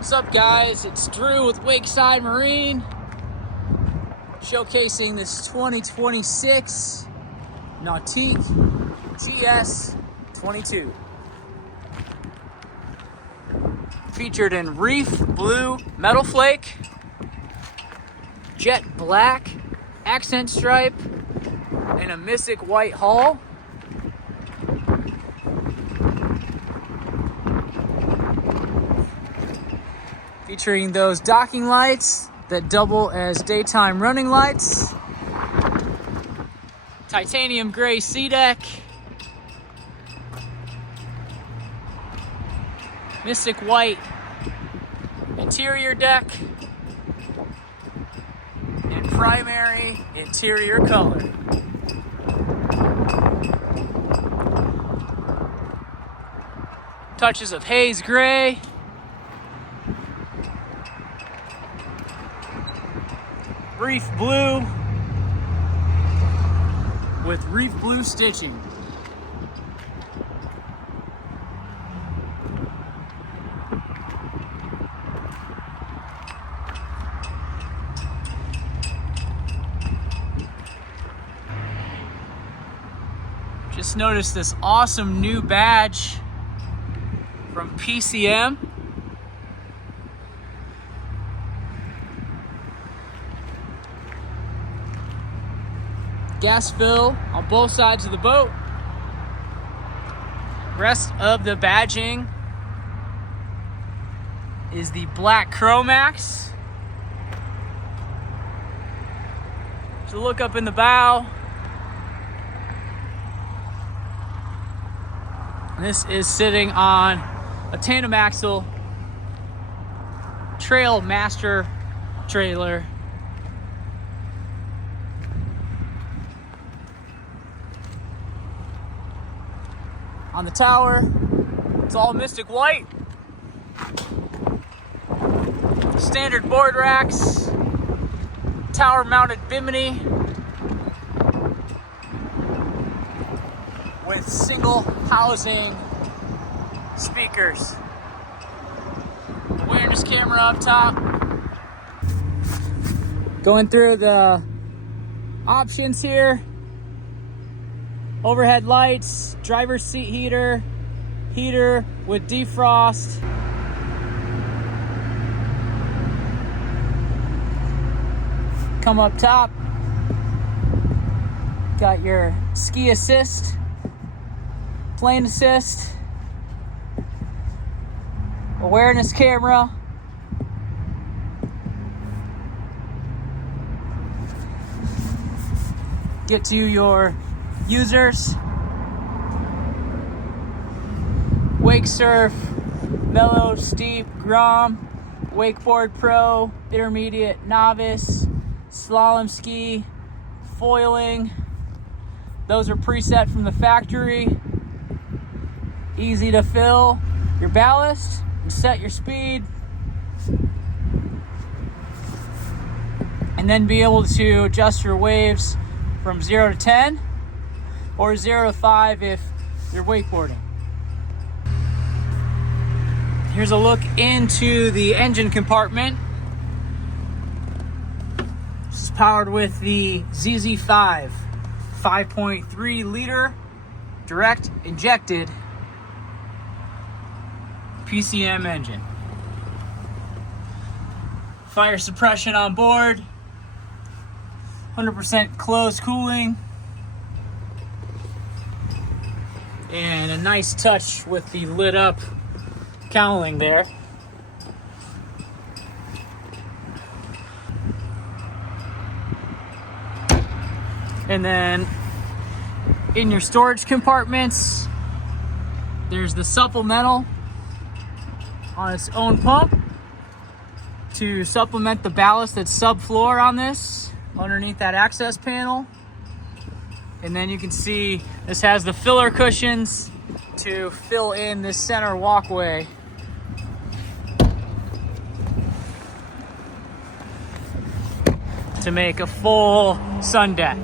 What's up, guys? It's Drew with WakeSide Marine, showcasing this 2026 Nautique GS22. Featured in Reef blue metal flake, jet black accent stripe, and a mystic white hull. Featuring those docking lights that double as daytime running lights, titanium gray sea deck, mystic white interior deck, and primary interior color. Touches of haze gray, Reef blue with Reef blue stitching. Just noticed this awesome new badge from PCM. Gas fill on both sides of the boat. Rest of the badging is the black Chromax. So look up in the bow. This is sitting on a tandem axle Trail Master trailer. On the tower, it's all mystic white. Standard board racks, tower mounted bimini with single housing speakers. Awareness camera up top. Going through the options here. Overhead lights, driver's seat heater, heater with defrost. Come up top, got your ski assist, plane assist, awareness camera, get to your users, wake surf, mellow, steep, grom, wakeboard pro, intermediate, novice, slalom ski, foiling. Those are preset from the factory. Easy to fill your ballast and set your speed, and then be able to adjust your waves from 0 to 10 or 0 to 5 if you're wakeboarding. Here's a look into the engine compartment. This is powered with the ZZ5 5.3 liter direct injected PCM engine. Fire suppression on board, 100% closed cooling, and a nice touch with the lit up cowling there. And then in your storage compartments, there's the supplemental on its own pump to supplement the ballast that's subfloor on this underneath that access panel. And then you can see this has the filler cushions to fill in this center walkway. To make a full sun deck.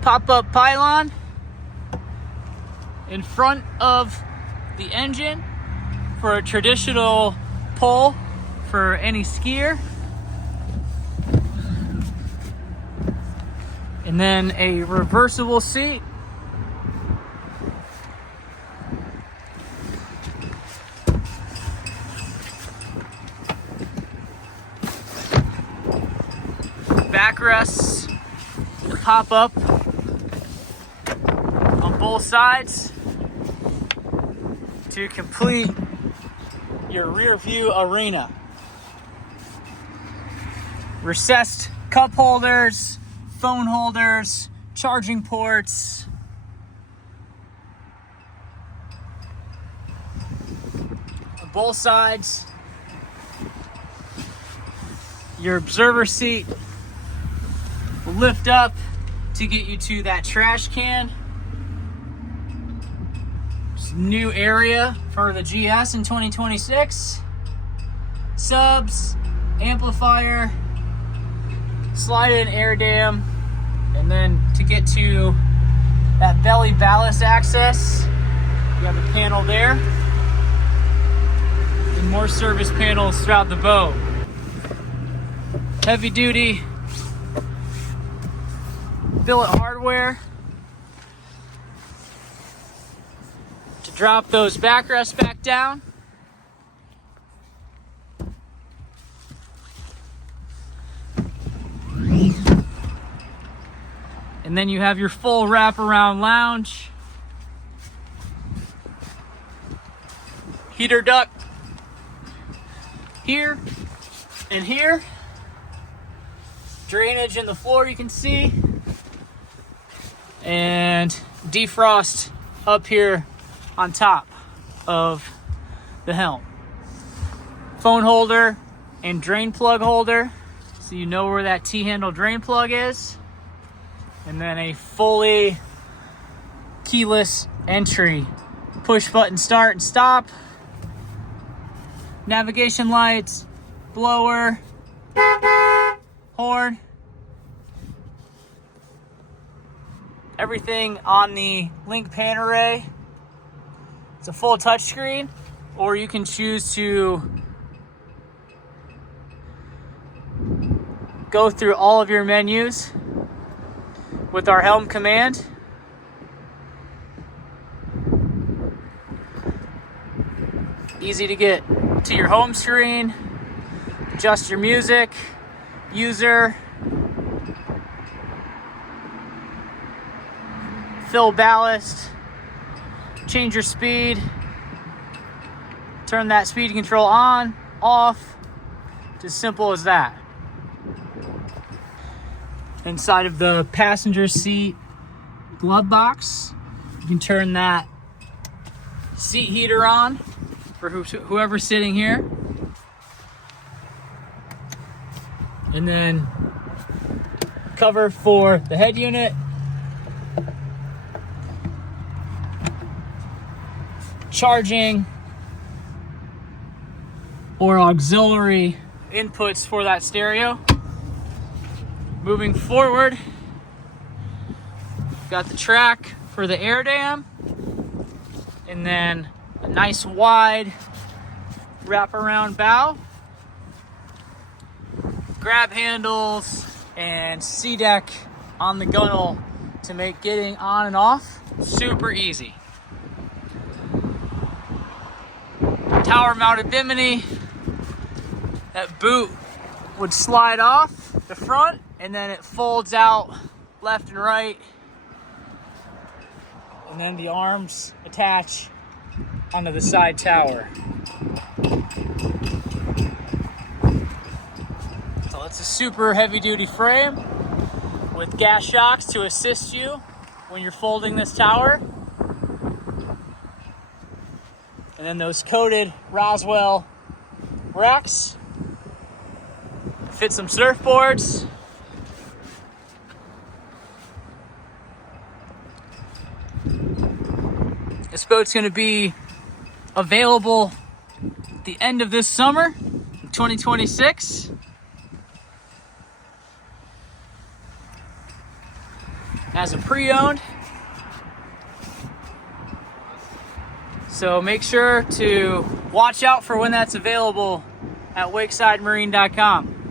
Pop-up pylon in front of the engine for a traditional pull for any skier. And then a reversible seat. Backrests pop up on both sides to complete your rear view arena. Recessed cup holders, phone holders, charging ports. On both sides. Your observer seat will lift up to get you to that trash can. Just new area for the GS in 2026. Subs, amplifier, slide-in air dam, and then to get to that belly ballast access, you have a panel there, and more service panels throughout the boat. Heavy duty billet hardware to drop those backrests back down. And then you have your full wraparound lounge. Heater duct here and here. Drainage in the floor you can see. And defrost up here on top of the helm. Phone holder and drain plug holder, so you know where that T-handle drain plug is. And then a fully keyless entry, push button start and stop, navigation lights, blower, horn. Everything on the link pan array. It's a full touchscreen, or you can choose to go through all of your menus with our helm command. Easy to get to your home screen, adjust your music, user, fill ballast, change your speed, turn that speed control on, off. It's as simple as that. Inside of the passenger seat glove box, you can turn that seat heater on for whoever's sitting here. And then cover for the head unit. Charging or auxiliary inputs for that stereo. Moving forward, got the track for the air dam, and then a nice wide wraparound bow, grab handles, and C-deck on the gunnel to make getting on and off super easy. Tower mounted bimini. That boot would slide off the front, and then it folds out left and right, and then the arms attach onto the side tower. So it's a super heavy duty frame with gas shocks to assist you when you're folding this tower. And then those coated Roswell racks. Fit some surfboards. This boat's going to be available at the end of this summer, 2026. As a pre-owned. So make sure to watch out for when that's available at WakeSideMarine.com.